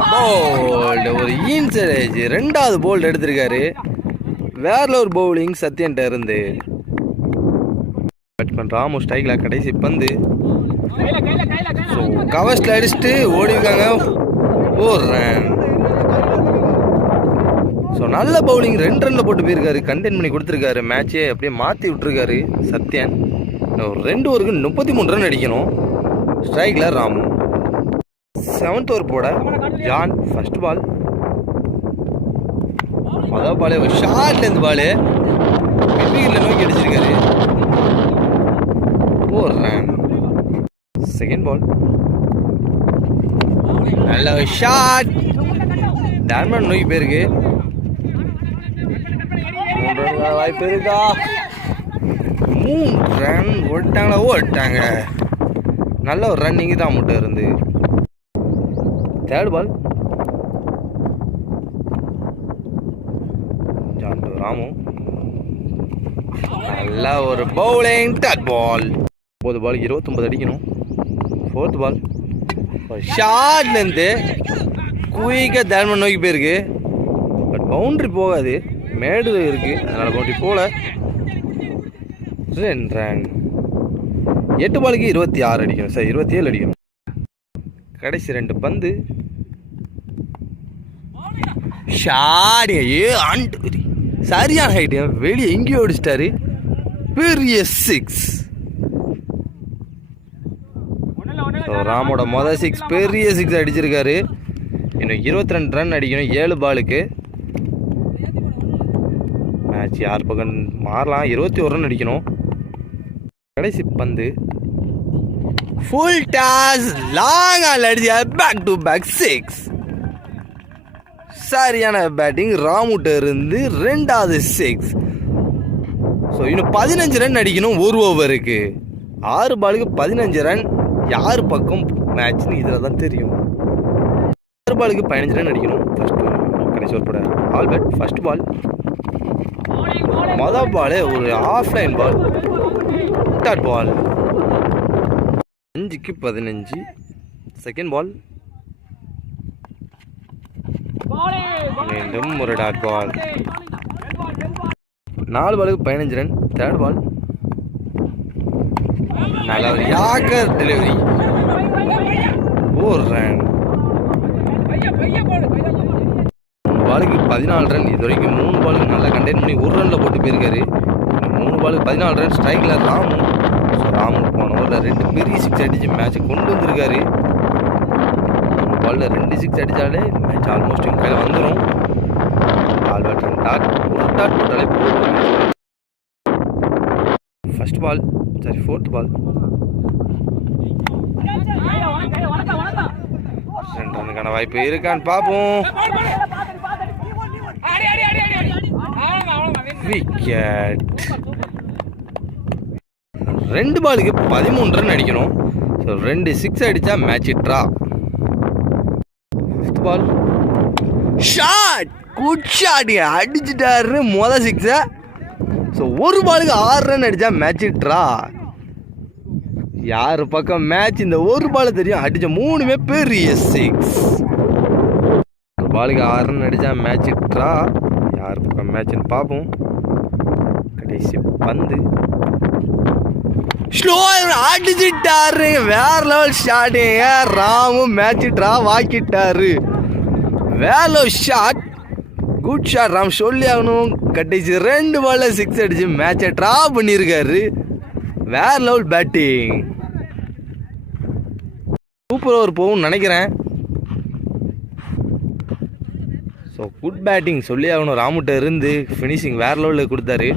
Bolt ஒரு inside ஆயிடுச்சு. ரெண்டாவது போல்டு எடுத்திருக்காரு. வேற ஒரு பவுலிங் சத்யன்ட்ட இருந்து. பேட்ஸ்மேன் ராமு ஸ்ட்ரைக்ல கடைசி பந்து. ஸோ கவர்ஸ்ல அடிச்சுட்டு ஓடிருக்காங்க. ஒரு ரன். ஸோ நல்ல பவுலிங் 2 ரன்ல போட்டு போயிருக்காரு. கண்டெயின் பண்ணி கொடுத்துருக்காரு. மேட்சே அப்படியே மாற்றி விட்டுருக்காரு சத்யன். 2 ஓவருக்கு 33 ரன் அடிக்கணும். ஸ்ட்ரைக்ல ராமு. 7th ஓவர் போட ஜான். First ball. மொதல் பாலே ஒரு ஷார்ட்லேருந்து பாலு விக்கெட்டில் நோக்கி அடிச்சிருக்காரு. ஒரு ரன். Second ball. நல்ல ஒரு ஷாட். டார்மன் நோக்கி போயிருக்கு. வாய்ப்பு இருக்கா? 3 ரன் ஓட்டாங்களா? ஓட்டாங்க. நல்ல ஒரு ரன்னிங் தான் மட்டும் இருந்து. Third ball. ஜான் ராமு. நல்ல ஒரு பவுலிங். தேர்ட் பால். 9 பால் 29 அடிக்கணும். ஃபோர்த் பால். ஷார்ட்லேருந்து குயிக்காக தேர்மன் நோக்கி போயிருக்கு. பட் பவுண்ட்ரி போகாது. மேடு இருக்கு. அதனால பவுண்டரி போல. 2 ரன். 8 பாலுக்கு 26 அடிக்கணும். சார் 27 அடிக்கணும். கடைசி 2 பந்து. ஷாடி சரியான ஹைட்டு. வெளியே எங்கேயோ அடிச்சிட்டாரு. பெரிய 6. ராமோட மொதல் 6 பெரிய 6 அடிச்சிருக்காரு. இன்னும் 22 ரன் அடிக்கணும் 7 பாலுக்கு. மேட்ச் யார் பக்கம் மாறலாம். 21 ரன் அடிக்கணும். கடைசி பந்து. ஃபுல் டாஸ் லாங் ஆல் அடிச்சு பேக் டு பேக் 6. சரியான பேட்டிங் ராமுட்ட இருந்து. 2வது 6. ஸோ இன்னும் 15 ரன் அடிக்கணும் 1 ஓவருக்கு. 6 பாலுக்கு 15 ரன். யார் பக்கம் மேட்ச்னு இதில் தான் தெரியும். 6 பாலுக்கு 15 ரன் அடிக்கணும். ஃபர்ஸ்ட் கடைசி ஓவர் போட ஆல்பர்ட். First ball. மொதல் பால் ஒரு ஆஃப்லைன் பால். Dot ball. 5க்கு 15. Second ball. மீண்டும் ஒரு டாட் பால். 4 பாலுக்கு 15 ரன். தேர்ட் பால். நல்ல ஒரு யாக்கர் டெலிவரி. ஒரு ரன். பாலுக்கு 14 ரன். இது வரைக்கும் 3 பாலுக்கு நல்லா கண்டெயின் பண்ணி 1 ரன்ல போட்டு போயிருக்காரு. 3 பாலுக்கு 14 ரன். ஸ்ட்ரைக்ல ராமு. ராமு போன ஓவரில் 2 பெரிய 6 அடிச்சு மேட்சை கொண்டு வந்திருக்காரு. 3 பாலில் 2 6 அடித்தாலே மேட்ச் ஆல்மோஸ்ட் இவங்க கையில் வந்துடும். ஆல்பர்ட் டாட் ஒரு டாட் போட்டாலே போதும். First ball. சரி ஃபோர்த் பால். 2 ரன்னுக்கான வாய்ப்பு இருக்கான்னு பார்ப்போம். விக்கெட். 2 பாலுக்கு 13 ரன் அடிக்கணும். ஸோ 2 6 அடித்தா match draw. 5th ball. Shot. Good shot. அடிச்சுட்டாரு மொதல் 6. ஸோ 1 பாலுக்கு 6 ரன் அடித்தா மேட்ச் ட்ரா. யார் பக்கம் மேட்ச் இந்த 1 பால் தெரியும். அடித்த 3மே பெரிய 6. 1 பாலுக்கு 6 ரன் அடித்தா மேட்ச் ட்ரா. யார் பக்கம் மேட்ச்னு பார்ப்போம். கடைசி பந்து. ஸ்லோ அடிச்சுட்டாரு. வேற லெவல் ஷாட்டுங்க. ராமு மேட்ச் ட்ரா வாக்கிட்டாரு. வேற level shot. Good shot Ram சொல்லி ஆகணும். கடைசி 2 பால்ல 6 அடிச்சு மேட்சை ட்ரா பண்ணியிருக்காரு. வேற லெவல் பேட்டிங். சூப்பர் ஓவர் போகும்னு நினைக்கிறேன். ஸோ குட் பேட்டிங் சொல்லி ஆகணும். ராமுட்ட இருந்து ஃபினிஷிங் வேற லெவலில் கொடுத்தாரு.